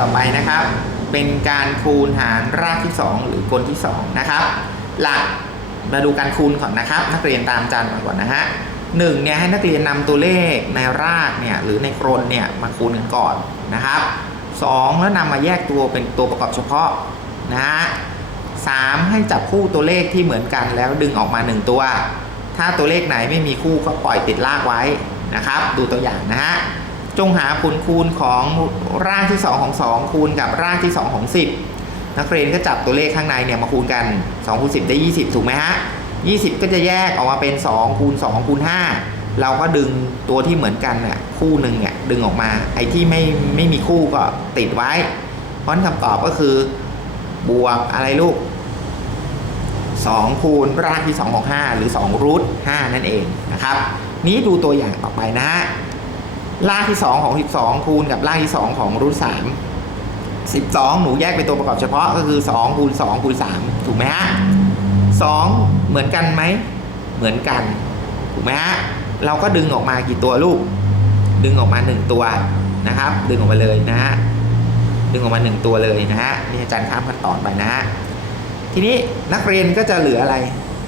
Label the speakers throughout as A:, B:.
A: ต่อไปนะครับ เป็นการคูณหารรากที่ 2 หรือกลที่ 2 นะครับ หลักมาดูการคูณก่อนนะครับ นักเรียนตามจารย์มาก่อนนะฮะหนึ่งเนี่ยให้นักเรียนนำตัวเลขในรากเนี่ยหรือในกรนเนี่ยมาคูณกันก่อนนะครับสองแล้วนำมาแยกตัวเป็นตัวประกอบเฉพาะนะฮะสามให้จับคู่ตัวเลขที่เหมือนกันแล้วดึงออกมา 1 ตัว ถ้าตัวเลขไหนไม่มีคู่ก็ปล่อยติดรากไว้นะครับ ดูตัวอย่างนะฮะ จงหาผลคูณของรากที่ 2 ของ 2 คูณกับรากที่ 2 ของ 10 นักเรียนก็จับตัวเลขข้างในเนี่ยมาคูณกัน2คูณ10 ได้ 20 ถูกไหมฮะ 20 ก็จะแยกออกมาเป็น2คูณ2คูณ5 เราก็ดึงตัวที่เหมือนกันเนี่ยคู่หนึ่งเนี่ยดึงออกมา ไอ้ที่ไม่ไม่มีคู่ก็ติดไว้ เพราะคำตอบก็คือบวกอะไรลูก 2 คูณรากที่ 2 ของ 5 หรือ2รูท5นั่นเองนะครับ นี้ดูตัวอย่างต่อไปนะฮะ รากที่ 2 ของ 12 คูณกับรากที่ 2 ของรูท3 12หนูแยกเป็นตัวประกอบเฉพาะก็คือ2คูณ2คูณ3ถูกไหมฮะ2เหมือนกันไหมเหมือนกันถูกไหมฮะเราก็ดึงออกมากี่ตัวลูก ดึงออกมา1ตัวนะครับ ดึงออกมาเลยนะฮะดึงออกมา1ตัวเลยนะฮะนี่อาจารย์ข้ามขั้นตอนไปนะฮะทีนี้นักเรียนก็จะเหลืออะไร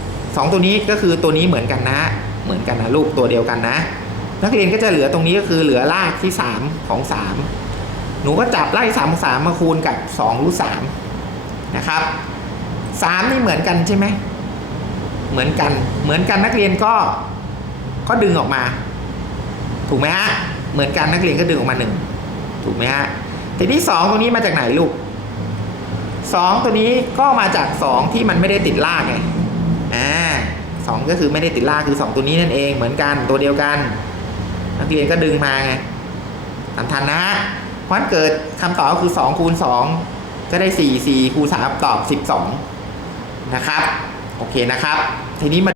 A: 2ตัวนี้ก็คือตัวนี้เหมือนกันนะฮะเหมือนกันนะลูกตัวเดียวกันนะ นักเรียนก็จะเหลือตรงนี้ก็คือเหลือรากที่ 3 ของ 3 หนูก็จับรากที่3ของ3มาคูณกับ2รูท3นะครับ3นี่เหมือนกันใช่ไหมเหมือนกันเหมือนกันนักเรียนก็ก็ดึงออกมา ถูกไหมฮะเหมือนกันนักเรียนก็ดึงออกมาหนึ่งถูกไหมฮะทีนี้2ตัวนี้มาจากไหนลูก2ตัวนี้ก็มาจาก2ที่มันไม่ได้ติดรากไงอ่าสองก็คือไม่ได้ติดรากคือ2ตัวนี้นั่นเองเหมือนกันตัวเดียวกัน นักเรียนก็ดึงมาไงสามทันนะฮะเพราะฉะนั้นเกิดคำตอบก็คือ2คูณ2ก็ได้4 4คูณ3ตอบ12นะครับ โอเคนะครับ ทีนี้มา